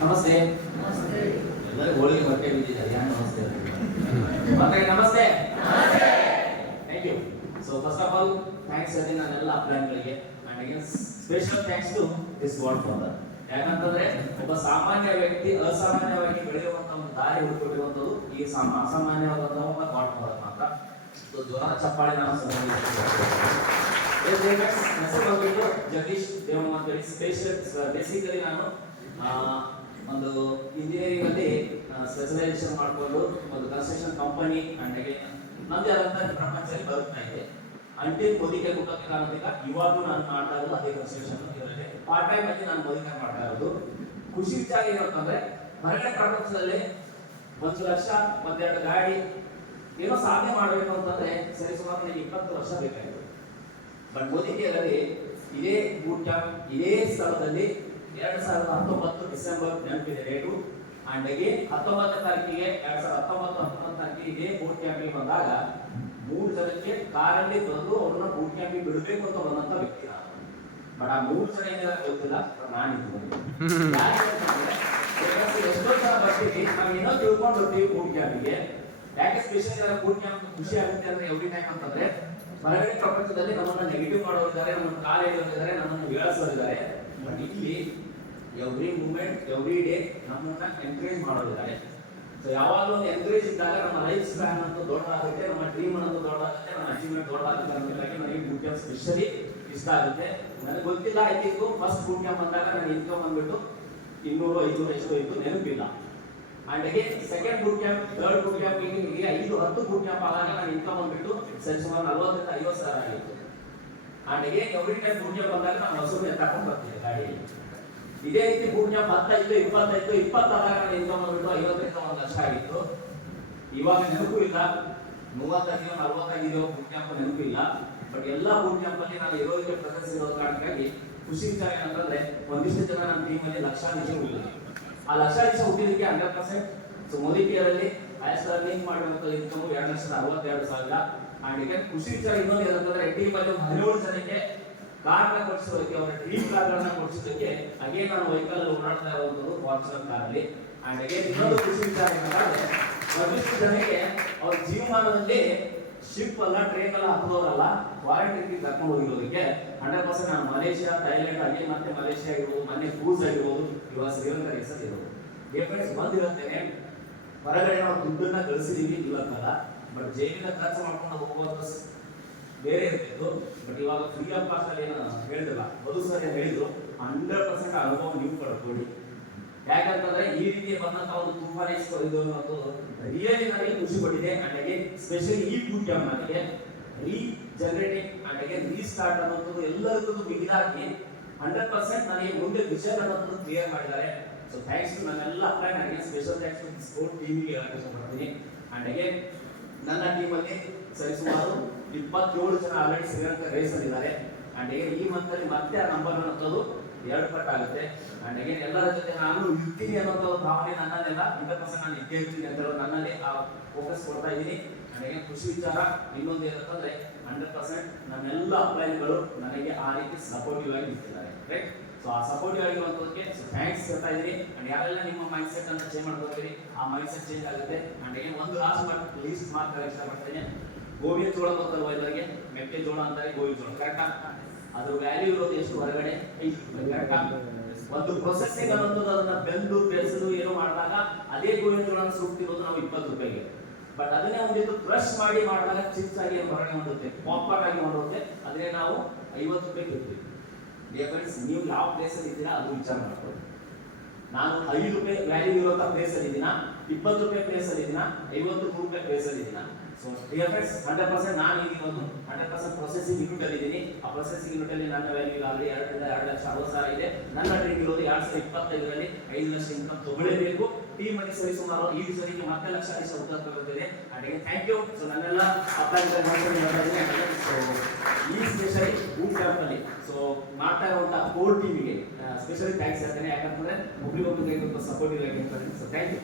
ನಮಸ್ತೆ. ಎಲ್ಲರೂ ಹೋಳಿಗೆ ಹೊಟ್ಟೆ ಬಿದ್ದಿದ್ದಾರೆ. ಯಾರು ನಮಸ್ತೆ ಮತ್ತೆ ನಮಸ್ತೆ. Thank you. So first of all thanks ಅದೇ ನನ್ನೆಲ್ಲ ಅಪ್ಲೈನ್ಗಳಿಗೆ and again special thanks to this godfather. ಯಾಕಂತಂದ್ರೆ ಒಬ್ಬ ಸಾಮಾನ್ಯ ವ್ಯಕ್ತಿ ಅಸಾಮಾನ್ಯವಾಗಿ ಬೆಳೆಯುವಂತ ಒಂದು ದಾರಿ ಹುಡುಕಿರುವಂತದ್ದು ಈ ಅಸಾಮಾನ್ಯವಾದಂತಹ ಒಬ್ಬ ಗಾಡ್ ಫಾದರ್ ಮಾತ್ರ. ಸೊ ಜ್ವರ ಚಪ್ಪಾಳೆ ನಾನು ಹೆಸರು ಜಗದೀಶ್ ದೇವಣ್ಣ ಅಂತ ಹೇಳಿ ಬೇಸಿಕಲಿ ನಾನು ಒಂದು ಇಂಜಿನಿಯರಿಂಗ್ ಅಲ್ಲಿ ಸ್ಪೆಷಲೈಸೇಷನ್ ಮಾಡಿಕೊಂಡು ಒಂದು ಕನ್ಸ್ಟ್ರಕ್ಷನ್ ಕಂಪನಿ ಅಂಡ್ ನಮ್ದೇ ಆದಂತ ಪ್ರಪಂಚದಲ್ಲಿ ಬರುತ್ತಾ ಇದೆ. ಅಂಟಿಲ್ ಮೋದಿಗೆ ಕುಟುಂಬ ಕಾರಣದಿಂದ ಇವಾಗೂ ನಾನು ಮಾಡ್ತಾ ಇರೋದು ಅದೇ ಕನ್ಸ್ಟ್ರಕ್ಷನ್ ಇದರಲ್ಲಿ ಪಾರ್ಟ್ ಟೈಮ್ ಅಲ್ಲಿ ನಾನು ಮೋದಿಗೆ ಮಾಡ್ತಾ ಇರೋದು. ಖುಷಿ ವಿಚಾರ ಏನು ಅಂತಂದ್ರೆ ಹೊರಗಡೆ ಪ್ರಪಂಚದಲ್ಲಿ 1 ಲಕ್ಷ 12 ಗಾಡಿ ಏನೋ ಸಾಧನೆ ಮಾಡಬೇಕು ಅಂತಂದ್ರೆ ಸರಿ ಸುಮಾರು ನನಗೆ 20 ವರ್ಷ ಬೇಕಾಯಿತು. ಬಟ್ ಮೋದಿಗೆಯಲ್ಲಿ ಇದೇ ಬೂಟ್ ಕ್ಯಾಂಪ್ ಇದೇ ಸ್ಥಳದಲ್ಲಿ 2019 ಡಿಸೆಂಬರ್ ನೆನಪಿದೆ ಡೇಟು ಅಂಡ್ 19 ತಾರೀಕಿಗೆ 2019 ತಾರೀಕಿಗೆ ಇದೇ ಬೂಟ್ ಕ್ಯಾಂಪಿಗೆ ಬಂದಾಗ 3 ಜನಕ್ಕೆ ಕಾರಲ್ಲಿ ಬಂದು ಅವ್ರನ್ನ ಬೂಟ್ ಕ್ಯಾಂಪಿಗೆ ಬಿಡಬೇಕು ಅಂತ ಬಂದಂತ ವ್ಯಕ್ತಿ ನಾನು. ಬಟ್ ಆ 3 ಜನ ಏನಿಲ್ಲ ಗೊತ್ತಿಲ್ಲ, ನಾನಿದ್ದು ಎಷ್ಟೋ ಜನ ಬರ್ತೀವಿ, ನಾವು ಏನೋ ತಿಳ್ಕೊಂಡು ಬರ್ತೀವಿ ಬೂಟ್ ಕ್ಯಾಂಪಿಗೆ. ಯಾಕೆ ಸ್ಪೆಷಲ್ ಬೂಟ್ ಕ್ಯಾಂಪ್ ಖುಷಿ ಆಗುತ್ತೆ ಅಂದ್ರೆ ಎವ್ರಿ ಟೈಮ್ ಅಂತಂದ್ರೆ ಹೊರಗಡೆ ಪ್ರಪಂಚದಲ್ಲಿ ನಮ್ಮನ್ನ ನೆಗೆಟಿವ್ ಮಾಡೋರಿದ್ದಾರೆ, ನಮ್ಮನ್ನು ಕಾಲು ಎಳೆಯೋರಿದ್ದಾರೆ, ನಮ್ಮನ್ನು ಏಳಿಸೋರಿದ್ದಾರೆ. ಬಟ್ ಇಲ್ಲಿ ಎವ್ರಿ ಮೂಮೆಂಟ್ ಎವ್ರಿ ಡೇ ನಮ್ಮನ್ನ ಎನ್ಕರೇಜ್ ಮಾಡೋರಿದ್ದಾರೆ. ಸೊ ಯಾವಾಗಲೂ ಒಂದು ಎನ್ಕರೇಜ್ ಇದ್ದಾಗ ನಮ್ಮ ಲೈಫ್ ಸ್ಪ್ಯಾನ್ ಅಂತೂ ದೊಡ್ಡದಾಗುತ್ತೆ, ನಮ್ಮ ಡ್ರೀಮ್ ಅನ್ನೋದು ದೊಡ್ಡದಾಗುತ್ತೆ, ನಮ್ಮ ಅಚೀವ್ಮೆಂಟ್ ದೊಡ್ಡದಾಗುತ್ತೆ ಅನ್ನೋದಕ್ಕಾಗಿ ನನಗೆ ಬೂಟ್ ಕ್ಯಾಂಪ್ ಸ್ಪೆಷಲಿ ಇಷ್ಟ ಆಗುತ್ತೆ. ನನಗೆ ಗೊತ್ತಿಲ್ಲ ಆಯ್ತಿತ್ತು ಫಸ್ಟ್ ಬೂಟ್ ಕ್ಯಾಂಪ್ ಬಂದಾಗ ನನ್ನ ಇನ್ಕಮ್ ಬಂದ್ಬಿಟ್ಟು 200-500 ಎಷ್ಟು ಇತ್ತು ನೆನಪಿಲ್ಲ. And again second boot camp third boot camp ಹೀಗೆ 5-10 ಬೂಟ್ ಕ್ಯಾಂಪ್ ಆದಾಗ ನನ್ನ ಇನ್ಕಮ್ ಬಂದ್ಬಿಟ್ಟು ಸರಿ ಸುಮಾರು 40,000-50,000 ಆಗಿತ್ತು. And again every time boot camp ಬಂದಾಗ ನಾನು ಹೊಸೂರು ತಗೊಂಡು ಬರ್ತಿದ್ದೆ ಗಾಡಿಯಲ್ಲಿ. ಇದೇ ರೀತಿ ಬೂಟ್ ಕ್ಯಾಂಪ್ 15-25-20 ಆದಾಗ ನನ್ನ ಇನ್ಕಮ್ ಬಂದ್ಬಿಟ್ಟು 50,000-1 ಲಕ್ಷ ಆಗಿತ್ತು. ಇವಾಗ ನೆನಪು ಇಲ್ಲ, 30-40 ಬೂಟ್ ಕ್ಯಾಂಪ್ ನೆನಪು ಇಲ್ಲ. ಬಟ್ ಎಲ್ಲ ಬೂಟ್ ಕ್ಯಾಂಪ್ ಅಲ್ಲಿ ನಾನು ಇರೋದಕ್ಕೆ ಪ್ರೆಸೆನ್ಸ್ ಇರೋ ಕಾರಣಕ್ಕಾಗಿ ಖುಷಿ ವಿಚಾರ ಏನಂತಂದ್ರೆ ಒಂದಿಷ್ಟು ಜನ ನನ್ನ ಟೀಮ್ ಅಲ್ಲಿ ಲಕ್ಷಾಧೀಶ ಹುಟ್ಟಿದ್ರು. ಆ ಲಕ್ಷಾಧೀಶ ಹುಟ್ಟಿದಕ್ಕೆ 100%. ಸೊ ಮೋದಿಕೆಯಲ್ಲಿ ಹೈಯೆಸ್ಟ್ ಅರ್ನಿಂಗ್ ಮಾಡಿರುವಂತ ಇನ್ಕಮ್ 2,62,000. ಅಂಡ್ ಈಗ ಖುಷಿ ವಿಚಾರ ಇನ್ನೊಂದು ಏನಂತಂದ್ರೆ ಟೀಮ್ ಅಲ್ಲಿ 17 ಜನಕ್ಕೆ ಕಾರ್ನ ಕೊಡಿಸೋದಕ್ಕೆ ಅವರ ಡ್ರೀಮ್ ಕಾರ್ಗಳನ್ನ ಕೊಡಿಸೋದಕ್ಕೆ ಅಗೇನ್ ನಾನು ವೆಹಿಕಲ್ ಅಲ್ಲಿ ಓಡಾಡ್ತಾ ಇರುವಂತದ್ದು ಫಾರ್ಚುನರ್ ಕಾರ್ ಅಲ್ಲಿ. ಅಂಡ್ ಅಗೇನ್ ಇನ್ನೊಂದು ಖುಷಿ ವಿಚಾರ ಏನಂದ್ರೆ ಒಂದಿಷ್ಟು ಜನಕ್ಕೆ ಅವ್ರ ಜೀವಮಾನದಲ್ಲಿ ಶಿಪ್ ಅಲ್ಲ ಟ್ರೈನ್ ಎಲ್ಲ ಹತ್ತೋರಲ್ಲ ವಾರಂಟಿ ಕರ್ಕೊಂಡು ಹೋಗಿರೋದಕ್ಕೆ 100% ನಾನು ಮಲೇಷಿಯಾ ಥೈಲ್ಯಾಂಡ್ ಅಲ್ಲಿ ಮತ್ತೆ ಮಲೇಷಿಯಾ ಇರ್ಬೋದು, ಮೊನ್ನೆ ಕ್ರೂಸ್ ಆಗಿರ್ಬೋದು, ಇವಾಗ ಶ್ರೀಲಂಕಾ ರೇಸಲ್ಲಿ ಇರೋದು. ಡಿಫ್ರೆನ್ಸ್ ಒಂದು ಹೇಳ್ತೇನೆ, ಹೊರಗಡೆ ನಾವು ದುಡ್ಡನ್ನ ಗಳಿಸಿದೀವಿ ಇವಾಗಲ್ಲ, ಬಟ್ ಜೈಲಿನ ಖರ್ಚು ಮಾಡ್ಕೊಂಡು ಹೋಗೋದು ಬೇರೆ ಇರ್ತಿತ್ತು. ಬಟ್ ಇವಾಗ ಫ್ರೀ ಆಫ್ ಕಾಸ್ಟ್ ಅಲ್ಲಿ ಏನು ಹೇಳಿದಿಲ್ಲ, ಮಧು ಸರ್ ಹೇಳಿದ್ರು 100% ಅನುಭವ ನೀವು ಪಡ್ಕೊಳ್ಳಿ. ಯಾಕಂತಂದ್ರೆ ಈ ರೀತಿ ಬಂದಂತ ಒಂದು ತುಫಾನ್ ಇದು ಮತ್ತು ರಿಯಲಿ ನನಗೆ ಖುಷಿ ಪಟ್ಟಿದೆ. ಅಂಡ್ ಸ್ಪೆಷಲಿ ಈ ಬೂಟ್ ಕ್ಯಾಂಪ್ ನನಗೆ ರೀಜನರೇಟಿಂಗ್ ಅಂಡ್ ರೀಸ್ಟಾರ್ಟ್ ಅನ್ನೋದು ಎಲ್ಲರಿಗೂ ಬಿಗಿದಾಗಿ 100% ನನಗೆ ಮುಂದೆ ವಿಷನ್ ಅನ್ನೋದು ಕ್ಲಿಯರ್ ಮಾಡಿದ್ದಾರೆ. ಸೊ ಥ್ಯಾಂಕ್ಸ್ ಟು ನನ್ನೆಲ್ಲ ಅಪ್ಲೈ ನನಗೆ ಸ್ಪೆಷಲ್ ಥ್ಯಾಂಕ್ಸ್ ಟು ಸ್ಪೋರ್ಟ್ ಟೀಮಿಗೆ ಹೇಳಕ್ಕೆ ಇಷ್ಟಪಡ್ತೀನಿ. ಅಂಡ್ ಅಗೇನ್ ನನ್ನ ಟೀಮಲ್ಲಿ ಸರಿಸುಮಾರು 27 ಜನ ಆಲ್ರೆಡಿ ಶ್ರೀಲಂಕಾ ರೇಸ್ ಅಲ್ಲಿ ಇದ್ದಾರೆ. ಅಂಡ್ ಅಗೇನ್ ಈ ಮಂತ್ ಅಲ್ಲಿ ಮತ್ತೆ ಆ ನಂಬರ್ ಅನ್ನೋದು 2 ಪಟ್ಟು ಆಗುತ್ತೆ. ಅಂಡ್ ಅಗೇನ್ ಎಲ್ಲರ ಜೊತೆ ನಾನು ಇರ್ತೀನಿ ಅನ್ನೋ ಭಾವನೆ ನನ್ನಲ್ಲೆಲ್ಲ 100% ನಾನು ಇದ್ದೇ ಇರ್ತೀನಿ ಅಂತ ಹೇಳೋದು ನನ್ನಲ್ಲಿ ಆ ಫೋಕಸ್ ಕೊಡ್ತಾ ಇದ್ದೀನಿ. ಅಂಡ್ ಅಗೇನ್ ಖುಷಿ ವಿಚಾರ ಇನ್ನೊಂದು ಏನಂತಂದ್ರೆ 100% ನನ್ನೆಲ್ಲ ಅಪ್ಲೈನ್ಗಳು ನನಗೆ ಆ ರೀತಿ ಸಪೋರ್ಟಿವ್ ಆಗಿ ನಿಂತಿದ್ದಾರೆ. ರೈಟ್. ಸೊ ಆ ಸಪೋರ್ಟಿವ್ ಆಗಿರುವಂತದಕ್ಕೆ ಥ್ಯಾಂಕ್ಸ್ ಹೇಳ್ತಾ ಇದ್ದೀನಿ. ಅಂಡ್ ಯಾರೆಲ್ಲ ನಿಮ್ಮ ಮೈಂಡ್ ಸೆಟ್ ಅಂತ ಚೇಂಜ್ ಮಾಡ್ಕೊತೀರಿ ಆ ಮೈಂಡ್ ಸೆಟ್ ಚೇಂಜ್ ಆಗುತ್ತೆ. ಅಂಡ್ ಅಗೇನ್ ಒಂದು ಲೀಸ್ಟ್ ಮಾತ್ರ ಇಷ್ಟಪಡ್ತೇನೆ. ಗೋವಿನ ಜೋಳ ಗೊತ್ತಲ್ವ ಎಲ್ಲರಿಗೆ, ಮೆಕ್ಕೆಜೋಳ ಅಂತಾರೆ ಗೋವಿನ ಜೋಳ, ಕರೆಕ್ಟಾ? ಅದ್ರ ವ್ಯಾಲ್ಯೂ ಇರೋದು ಎಷ್ಟು ಹೊರಗಡೆ, ಕರೆಕ್ಟಾ? ಒಂದು ಪ್ರೊಸೆಸಿಂಗ್ ಅನ್ನೋದು ಅದನ್ನ ಬೆಂದು ಬೆಳೆಸಲು ಏನೋ ಮಾಡಿದಾಗ ಅದೇ ಗೋವಿನ ಜೋಳ ಸುಡ್ತಿರೋದು ನಾವು 20 ರೂಪಾಯಿಗೆ. ಬಟ್ ಅದನ್ನೇ ಒಂದಿಟ್ಟು ಕ್ರಶ್ ಮಾಡಿ ಮಾಡಿದಾಗ ಚಿಪ್ಸ್ ಆಗಿ ಹೊರಗಡೆ ಮಾಡುತ್ತೆ, ಪಾಪ್ಕಾರ್ನ್ ಆಗಿ ಮಾಡುತ್ತೆ, ಅದನ್ನೇ ನಾವು 50 ರೂಪಾಯಿಗೆ ಇರ್ತೀವಿ. ಫ್ರೆಂಡ್ಸ್, ನೀವು ಯಾವ ಪ್ಲೇಸ್ ಅಲ್ಲಿ ಇದ್ದೀರಾ ಅದು ವಿಚಾರ ಮಾಡ್ಕೊಳ್ಳಿ. ನಾನು 5 ರೂಪಾಯಿ ವ್ಯಾಲ್ಯೂ ಇರುವಂತ ಪ್ಲೇಸ್ ಅಲ್ಲಿ ಇದ್ದೀನ, 20 ರೂಪಾಯಿ ಪ್ಲೇಸ್ ಅಲ್ಲಿ ಇದ್ದೀನ, 53 ರೂಪಾಯಿ ಪ್ಲೇಸ್ ಅಲ್ಲಿ ಇದ್ದೀನ. ಸೊ ಡಿಯರ್ ಫ್ರೆಂಡ್ಸ್, 100% ನಾನು ಈಗ ಒಂದು 100% ಪ್ರೊಸೆಸಿಂಗ್ ಯೂನಿಟ್ ಅಲ್ಲಿ ಇದ್ದೀನಿ. ಆ ಪ್ರೊಸೆಸಿಂಗ್ ಯೂನಿಟ್ ಅಲ್ಲಿ ನನ್ನ ವ್ಯಾಲ್ಯೂ ಆಗಲಿ 2,60,000 ಇದೆ. ನನ್ನ ಡ್ರೀಮ್ ಇರೋದು 2025ರಲ್ಲಿ 5 ಲಕ್ಷ ಇನ್ಕಮ್ ತಗೊಳ್ಳೇಬೇಕು. ಟೀಮ್ ಅಲ್ಲಿ ಸರಿ ಸುಮಾರು ಈ ಸರಿಗೆ ಮತ್ತೆ ಲಕ್ಷಾಧೀಶ ಉತ್ತರಗೊಳ್ಳುತ್ತದೆ. And thank you. ಸೊ ನನ್ನೆಲ್ಲ ಈ ಸ್ಪೆಷಲಿ ಬೂಟ್ ಕ್ಯಾಂಪ್ ಅಲ್ಲಿ ಸೊ ಮಾಡ್ತಾ ಇರುವಂತಹ ಕೋರ್ ಟೀಮಿಗೆ ಸ್ಪೆಷಲಿ ಥ್ಯಾಂಕ್ಸ್ ಹೇಳ್ತೇನೆ. ಯಾಕಂತಂದ್ರೆ ಒಬ್ರಿಗೊಬ್ರಿಗೆ ಸಪೋರ್ಟಿವ್ ಆಗಿರ್ತಾರೆ. So thank you.